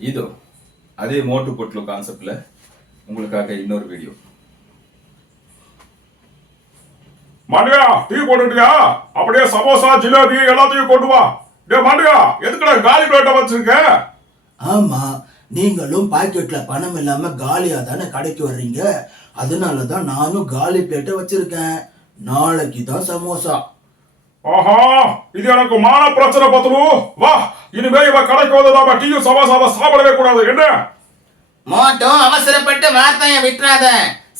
இதோ அதே மோட்டு பொட்லு கான்செப்ட்ல உங்களுக்காக இன்னொரு வீடியோ. மாண்டியா டீ போட்டுட்டியா? அப்படியே சமோசா ஜிலேபி எல்லாத்தையும் கொண்டு வா. டே மாண்டியா, எதுக்குடா காலி பிளேட்டை வச்சிருக்க? ஆமா, நீங்களும் பாக்கெட்ல பணம் இல்லாம காலியா தானே கடைக்கு வர்றீங்க. அதனாலதான் நானும் காலி பிளேட்டை வச்சிருக்கேன். நாளைக்கு தான் சமோசா. ஆஹா, இது எனக்கு மான பிரச்சனை பத்துரு. வா, இனிமே இவ கடைக்கு வந்ததாம டீயும் சமோசாவை சாப்பிடவே கூடாது. என்ன மோட்டும் அவசரப்பட்டு வார்த்தைய விட்டுறாத.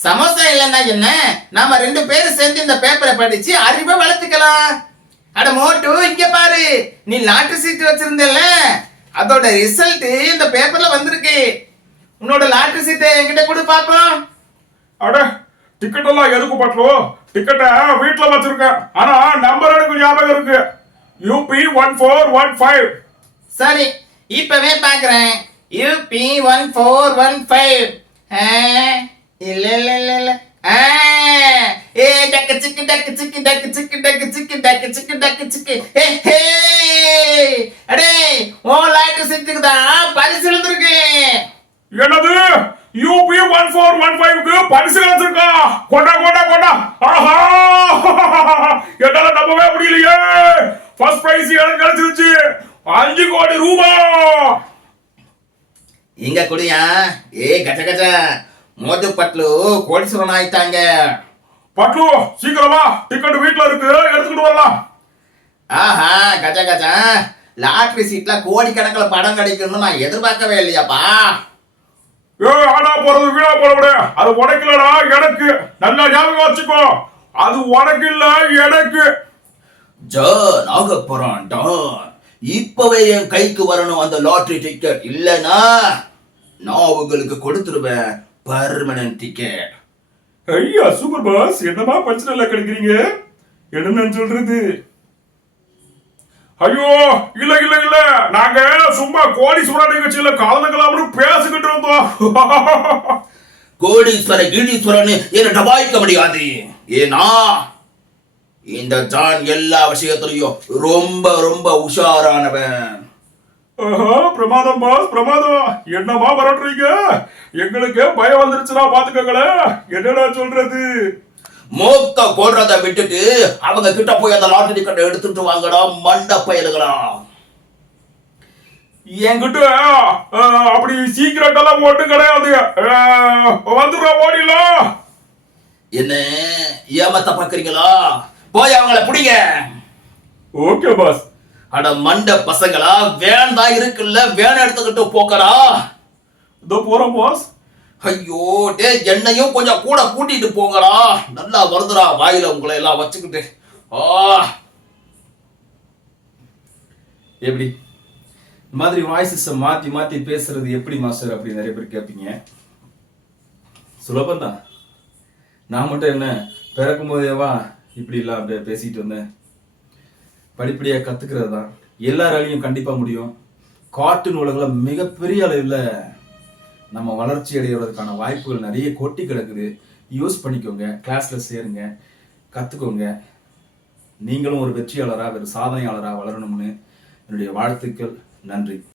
சமோசா இல்லைன்னா என்ன, நாம 2 பேரும் சேர்ந்து இந்த பேப்பரை படிச்சு அறிவை வளர்த்துக்கலாம். அட மோட்டு, இங்க பாரு, நீ லாட்டரி சீட் வச்சிருந்தல, அதோட ரிசல்ட் இந்த பேப்பர்ல வந்திருக்கு. உன்னோட லாட்டரி சீட்டை என்கிட்ட கொடு பாப்போம். அட, டிக்கெட் எல்லாம் எதுக்கு பட்லு? டிக்கெட்டை வீட்டுல வச்சிருக்கேன். ஆனா நம்பர் எனக்கு ஞாபகம் இருக்கு. யூபி 1415. சரி, இப்பவே பாக்குறேன். யூபி 1415. இல்ல இல்ல இல்ல இல்ல. ஏ டக்கு சிக்கு டக்கு சிக்கு டக்கு சிக்கு டக்கு சிக்கு டக்கு சிக்கு டக்கு சிக்கு. ஹே, அடே, ஓ லாட்டரி சீட்டுக்கு தான் பரிசு விழுந்திருக்கு. என்னது? யூபி 1415க்கு பரிசு கிடைச்சிருக்கா? கொண்டா கொண்டா கொண்டா. ஆஹா, என்னால நம்பவே முடியலையே. ஃபர்ஸ்ட் பிரைஸ் எனக்கு கிடைச்சிருச்சு. 5 கோடி ரூபாய். இங்க குடியா. ஏ கஜ கஜ, மோது பட்லு கோடீஸ்வரன் ஆயிட்டாங்க. பட்லு, சீக்கிரமா டிக்கெட் வீட்ல இருக்கு, எடுத்துக்கிட்டு வரலாம். ஆஹா, கஜ கஜ, லாட்டரி சீட்ல கோடிக்கணக்கில் படம் கிடைக்கும்னு நான் எதிர்பார்க்கவே இல்லையாப்பா. ஏ, ஆனா போறது வீணா போறவிட, அது உனக்குலடா, எனக்கு. நல்லா ஞாபகம் வச்சுக்கோ, அது உனக்கு இல்ல, எனக்கு. ஜான் ஆக போறான் டான். இப்பவே என் கைக்கு வரணும் அந்த லாட்டரி டிக்கெட். இல்லனா நான் உங்களுக்கு கொடுத்துருவேன் பர்மனன்ட் டிக்கெட். ஐயா சூப்பர் பாஸ், என்னமா பஞ்சனல்ல கிடைக்கிறீங்க? என்ன நான் சொல்றது? ஐயோ, இல்ல இல்ல இல்ல, நாங்க சும்மா கோடீஸ்வரன் நிகழ்ச்சியில கலந்துக்கலாம்னு பேசிக்கிட்டு இருந்தோம். கோடீஸ்வர கீடீஸ்வரன் என்ன டபாய்க்க முடியாது. ஏன்னா இந்த ஜான் எல்லா விஷயத்திலையும் ரொம்ப ரொம்ப உஷாரானவன். பிரமாதம் பாஸ், பிரமாதம். என்னமா வரட்டுறீங்க? எங்களுக்கு பயம் வந்துருச்சுன்னா பாத்துக்கங்களேன். என்னடா சொல்றது? மோக்க போடுறத விட்டுட்டு அவங்க கிட்ட போய் அந்த லாட்டரி டிக்கெட் எடுத்துட்டு வாங்கடா மண்ட பயலுகளா. என்கிட்ட அப்படி சீக்கிரம் எல்லாம் ஒன்றும் கிடையாது. வந்துடுற ஓடிலாம். என்ன ஏமாத்த பாக்குறீங்களா? போய் அவங்கள பிடிங்க. Okay boss. அட மண்ட பசங்களா, வேன் தான் இருக்குல்ல, வேன் எடுத்துக்கிட்டு போக்கடா. இதோ போறோம் பாஸ். ஐயோ டே, என்னையும் கொஞ்சம் கூட கூட்டிட்டு போங்கடா. நல்லா வருதுடா வாயில உங்களை எல்லாம் வச்சுக்கிட்டு. எப்படி இந்த மாதிரி வாய்ஸஸை மாத்தி மாத்தி பேசுறது எப்படி மாஸ்டர் அப்படி நிறைய பேர் கேட்பீங்க. சுலபந்தான். நான் மட்டும் என்ன பிறக்கும் போதேவா இப்படி இல்லை அப்படியே பேசிட்டு வந்தேன். படிப்படியா கத்துக்கிறது தான். எல்லாராலையும் கண்டிப்பா முடியும். கார்ட்டூன் உலகில் மிகப்பெரிய அளவில் நம்ம வளர்ச்சி அடைகிறதுக்கான வாய்ப்புகள் நிறைய கொட்டி கிடக்குது. யூஸ் பண்ணிக்கோங்க, கிளாஸ்ல சேருங்க, கத்துக்கோங்க. நீங்களும் ஒரு வெற்றியாளராக, ஒரு சாதனையாளராக வளரணும்னு என்னுடைய வாழ்த்துக்கள். நன்றி.